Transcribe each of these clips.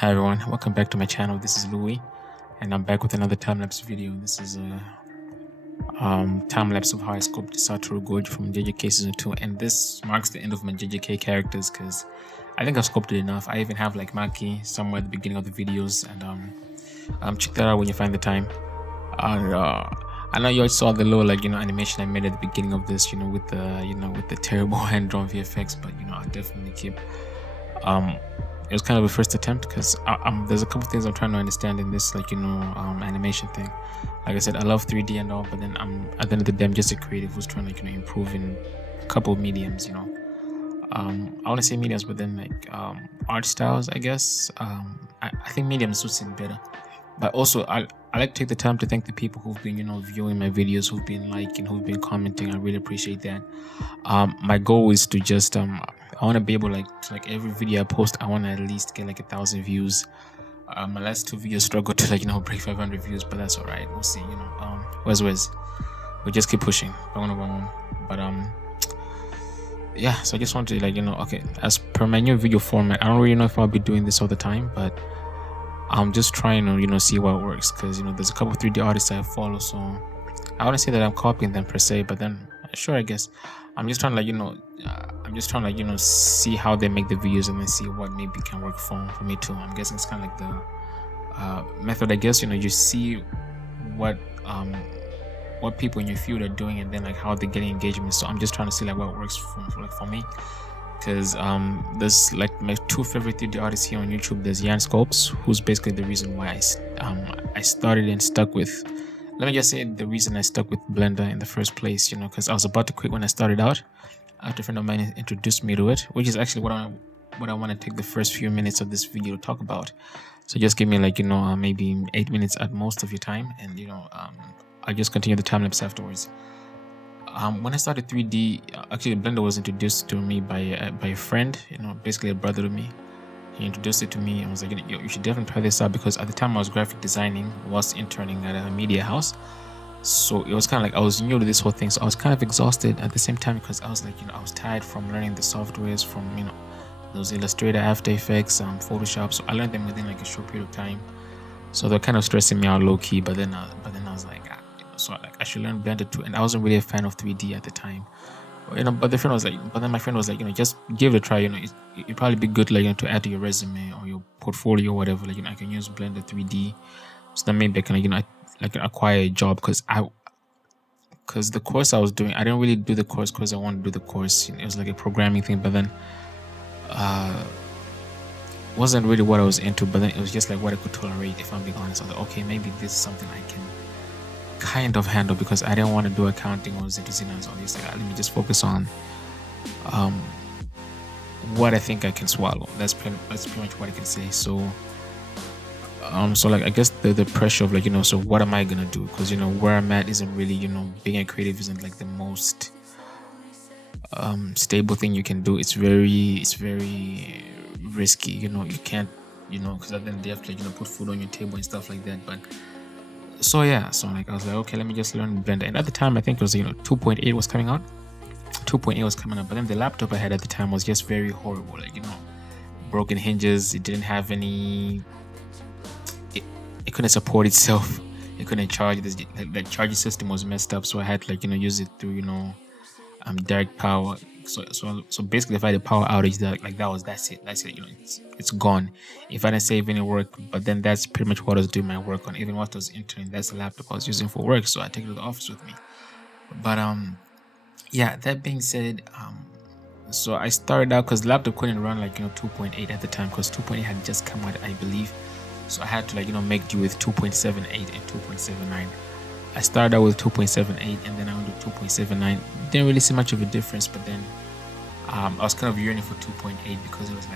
Hi everyone, welcome back to my channel. This is Louis, and I'm back with another time-lapse video. This is a time-lapse of how I sculpted Satoru Gojo from JJK Season 2, and this marks the end of my JJK characters because I think I've sculpted enough. I even have like Maki somewhere at the beginning of the videos, and check that out when you find the time. And I know you all saw the little animation I made at the beginning of this, with the terrible hand-drawn VFX, but I'll definitely keep it was kind of a first attempt because there's a couple things I'm trying to understand in this animation thing. Like I said, I love 3D and all, but then at the end of the day I'm just a creative who's trying to improve in a couple of mediums. I want to say mediums, but then art styles, I guess. I think medium suits it better. But also I like to take the time to thank the people who've been viewing my videos, who've been liking, who've been commenting. I really appreciate that. My goal is to just I want to be able to every video I post, I want to at least get 1,000 views. My last two videos struggled to break 500 views, but that's all right. We'll see. We'll just keep pushing one by one. But yeah, so I just want to okay, as per my new video format, I don't really know if I'll be doing this all the time, but I'm just trying to see what works, because there's a couple of 3D artists I follow, so I wouldn't say that I'm copying them per se, but then sure, I guess I'm just trying to see how they make the videos and then see what maybe can work for me too. I'm guessing it's kind of like the method, I guess. You see what people in your field are doing, and then how they're getting engagement. So I'm just trying to see what works for me, because there's my two favorite 3D artists here on YouTube. There's Yan Sculpts, who's basically the reason why I started and stuck with, let me just say, the reason I stuck with Blender in the first place, because I was about to quit when I started out after a friend of mine introduced me to it, which is actually what I want to take the first few minutes of this video to talk about. So just give me maybe 8 minutes at most of your time, and I'll just continue the time lapse afterwards. When I started 3D, actually Blender was introduced to me by a friend, basically a brother to me. He introduced it to me and was like, you should definitely try this out, because at the time I was graphic designing whilst interning at a media house. So it was kind of I was new to this whole thing, so I was kind of exhausted at the same time, because I was I was tired from learning the softwares from those Illustrator, After Effects, Photoshop. So I learned them within a short period of time, so they're kind of stressing me out low key. But then I was like, so I should learn Blender too, and I wasn't really a fan of 3D at the time. But the friend was but then my friend was just give it a try. It'd probably be good to add to your resume or your portfolio or whatever. I can use Blender 3D, so that maybe I can acquire a job, because the course I was doing, I didn't really do the course because I wanted to do the course. It was a programming thing, but then wasn't really what I was into. But then it was just what I could tolerate, if I'm being honest. I was like, okay, maybe this is something I can kind of handle, because I didn't want to do accounting or design. So I was let me just focus on what I think I can swallow. That's pretty much what I can say. So I guess the pressure of so what am I gonna do, because where I'm at isn't really being a creative isn't the most stable thing you can do. It's very risky. You can't because then they have to put food on your table and stuff like that. But so yeah, so I was like, okay, let me just learn Blender. And at the time I think it was 2.8 was coming out. 2.8 was coming out, but then the laptop I had at the time was just very horrible. Broken hinges. It didn't have any. It couldn't support itself. It couldn't charge. The charging system was messed up, so I had to use it through direct power. So basically, if I had a power outage, that's it. It's gone. If I didn't save any work, but then that's pretty much what I was doing my work on. Even what I was interning, that's the laptop I was using for work, so I take it to the office with me. But yeah. That being said, so I started out because the laptop couldn't run 2.8 at the time, because 2.8 had just come out, I believe. So I had to make do with 2.78 and 2.79. I started out with 2.78 and then I went to 2.79. Didn't really see much of a difference, but then I was kind of yearning for 2.8, because it was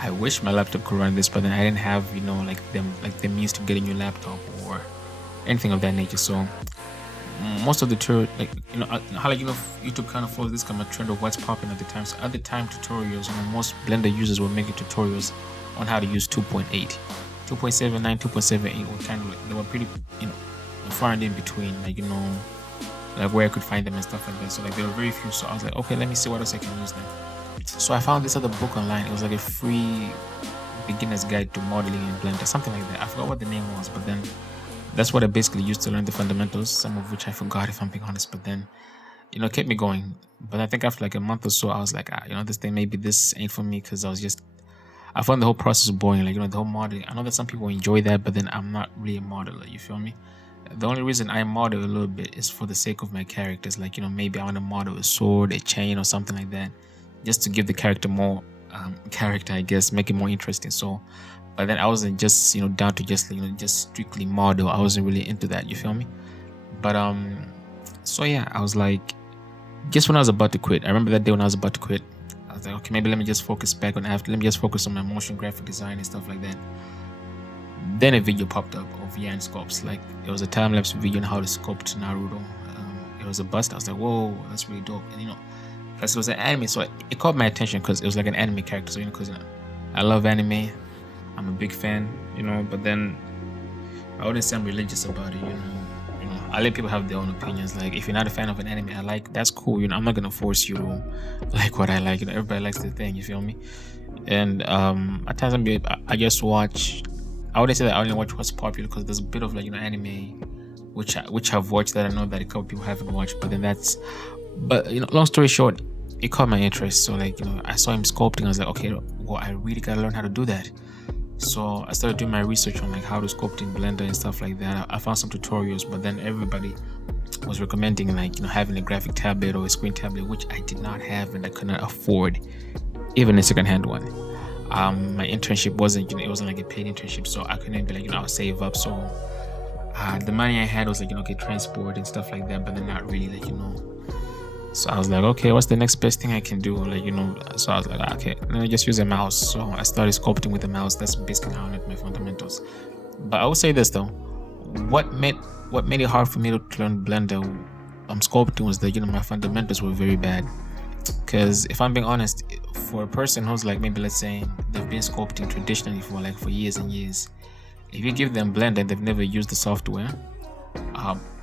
I wish my laptop could run this, but then I didn't have the means to get a new laptop or anything of that nature. So most of the how YouTube kind of follows this kind of trend of what's popping at the time. So at the time, tutorials, most Blender users were making tutorials on how to use 2.8, 2.79, 2.78 were kind of they were pretty far and in between, where I could find them and stuff like that. So there were very few. So I was like, okay, let me see what else I can use then. So I found this other book online. It was like a free beginner's guide to modeling in Blender, something like that. I forgot what the name was, but then that's what I basically used to learn the fundamentals, some of which I forgot, if I'm being honest. But then, it kept me going. But I think after like a month or so, I was like, this thing, maybe this ain't for me, because I found the whole process boring. Like, the whole modeling. I know that some people enjoy that, but then I'm not really a modeler, you feel me? The only reason I model a little bit is for the sake of my characters. Like, maybe I want to model a sword, a chain, or something like that, just to give the character more character, I guess, make it more interesting. So, but then I wasn't just, down to just, just strictly model. I wasn't really into that, you feel me? But, so yeah, I was like, just when I was about to quit, I remember that day when I was about to quit, I was like, okay, maybe let me just focus back on let me just focus on my motion graphic design and stuff like that. Then a video popped up of Yan sculpts. Like, it was a time-lapse video on how to sculpt Naruto. It was a bust. I was like, whoa, that's really dope. And plus it was an anime, so it caught my attention because it was like an anime character. So because I love anime, I'm a big fan, but then I wouldn't say I'm religious about it, I let people have their own opinions. Like, if you're not a fan of an anime I like, that's cool. I'm not gonna force you to like what I like. Everybody likes their thing. You feel me? And at times I just watch. I wouldn't say that I only watch what's popular, because there's a bit of like anime which I've watched that I know that a couple people haven't watched. But then long story short, it caught my interest. So like I saw him sculpting. I was like, okay, well, I really gotta learn how to do that. So I started doing my research on like how to sculpt in Blender and stuff like that. I found some tutorials, but then everybody was recommending like having a graphic tablet or a screen tablet, which I did not have and I could not afford even a second-hand one. My internship wasn't it wasn't like a paid internship, so I couldn't be like I'll save up. So the money I had was like okay, transport and stuff like that, but then not really like So I was like, okay, what's the next best thing I can do? Like, so I was like, okay, let me just use a mouse. So I started sculpting with a mouse. That's basically how I learned my fundamentals. But I would say this though, what made it hard for me to learn Blender sculpting was that my fundamentals were very bad. Because if I'm being honest, for a person who's like, maybe let's say they've been sculpting traditionally for years and years, if you give them Blender and they've never used the software,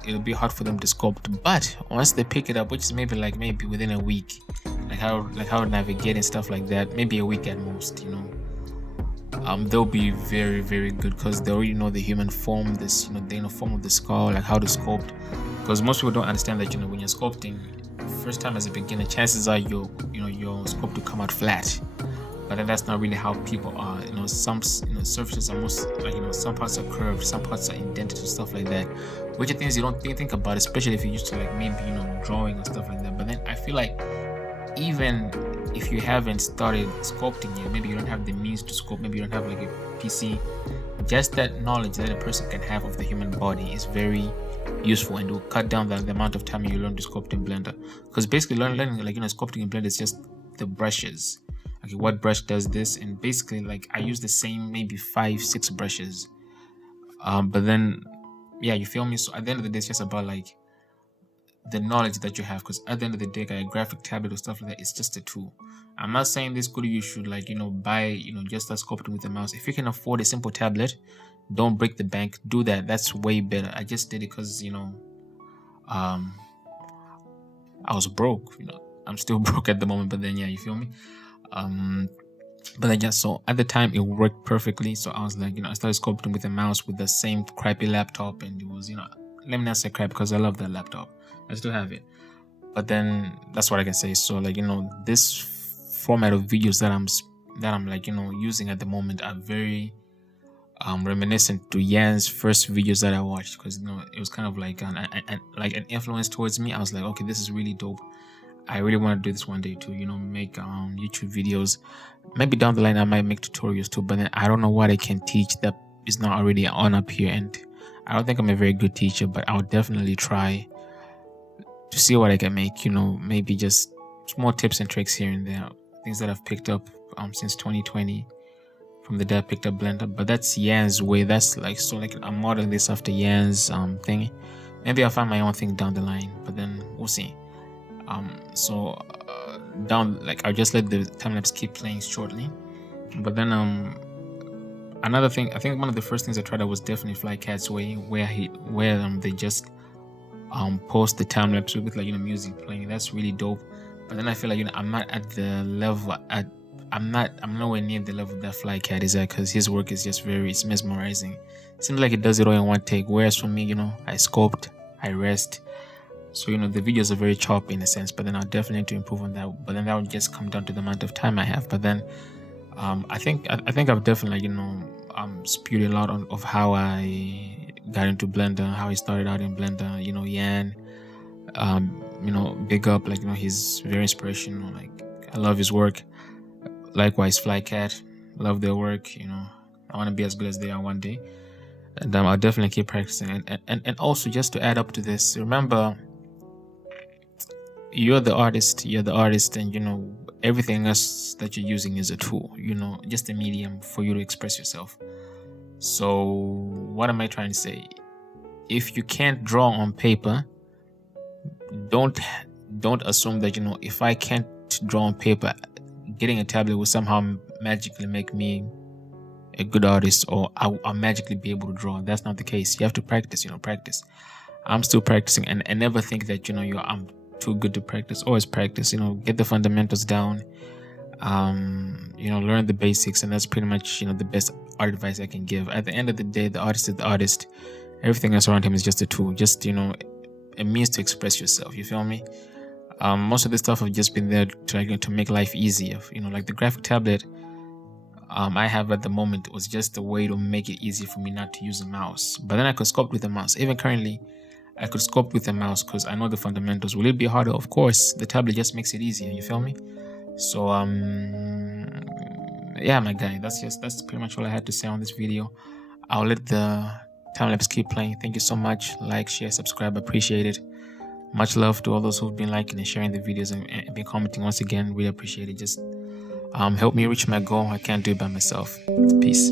it'll be hard for them to sculpt. But once they pick it up, which is maybe within a week, like how to navigate and stuff like that, maybe a week at most, they'll be very, very good, because they already know the human form, the form of the skull, like how to sculpt. Because most people don't understand that when you're sculpting first time as a beginner, chances are your sculpt will come out flat. But then that's not really how people are. Some surfaces are most some parts are curved, some parts are indented and stuff like that, which are things you don't think about, especially if you're used to like maybe drawing and stuff like that. But then I feel like even if you haven't started sculpting yet, maybe you don't have the means to sculpt, maybe you don't have like a PC, just that knowledge that a person can have of the human body is very useful, and will cut down the amount of time you learn to sculpt in Blender. Because basically learning sculpting in Blender is just the brushes. Okay, what brush does this? And basically like I use the same maybe 5-6 brushes. But then yeah, you feel me? So at the end of the day, it's just about like the knowledge that you have, because at the end of the day, like a graphic tablet or stuff like that, it's just a tool. I'm not saying this good you should like buy just start sculpting with a mouse. If you can afford a simple tablet, don't break the bank, do that. That's way better. I just did it because I was broke. I'm still broke at the moment, but then yeah, you feel me? But then yeah, so at the time it worked perfectly. So I was like, I started sculpting with a mouse with the same crappy laptop, and it was, let me not say crap because I love that laptop. I still have it. But then that's what I can say. So like, this format of videos that I'm like, using at the moment are very reminiscent to Yan's first videos that I watched, because it was kind of like an influence towards me. I was like, okay, this is really dope. I really want to do this one day too, make YouTube videos. Maybe down the line I might make tutorials too, but then I don't know what I can teach that is not already on up here, and I don't think I'm a very good teacher, but I'll definitely try to see what I can make, maybe just small tips and tricks here and there, things that I've picked up since 2020 from the day I picked up Blender. But that's Yan's way. That's like, so like I'm modeling this after Yan's thing. Maybe I'll find my own thing down the line, but then we'll see. I'll just let the time-lapse keep playing shortly. But then another thing, I think one of the first things I tried out was definitely Flycat's Way, where they just post the time-lapse with like music playing. That's really dope. But then I feel like I'm not at the level at I'm nowhere near the level that Fly Cat is at, because his work is just it's mesmerizing. Seems like he does it all in one take. Whereas for me, I sculpt, I rest. So the videos are very choppy in a sense, but then I'll definitely need to improve on that. But then that would just come down to the amount of time I have. But then I think I've definitely spewed a lot of how I got into Blender, how I started out in Blender. Yan, big up, he's very inspirational. Like, I love his work. Likewise, Flycat, love their work. I want to be as good as they are one day, and I'll definitely keep practicing. And also, just to add up to this, remember, you're the artist, and everything else that you're using is a tool. Just a medium for you to express yourself. So what am I trying to say? If you can't draw on paper, don't assume that if I can't draw on paper, getting a tablet will somehow magically make me a good artist, or I'll magically be able to draw. That's not the case. You have to practice. Practice. I'm still practicing, and never think that I'm too good to practice. Always practice. Get the fundamentals down. Learn the basics, and that's pretty much the best art advice I can give. At the end of the day, the artist is the artist. Everything else around him is just a tool. Just a means to express yourself. You feel me? Most of this stuff have just been there to make life easier. Like the graphic tablet I have at the moment was just a way to make it easy for me not to use a mouse. But then I could sculpt with a mouse. Even currently, I could sculpt with a mouse because I know the fundamentals. Will it be harder? Of course. The tablet just makes it easier. You feel me? So yeah, my guy. That's pretty much all I had to say on this video. I'll let the time lapse keep playing. Thank you so much. Like, share, subscribe. Appreciate it. Much love to all those who've been liking and sharing the videos and been commenting. Once again, really appreciate it. Just help me reach my goal. I can't do it by myself. Peace.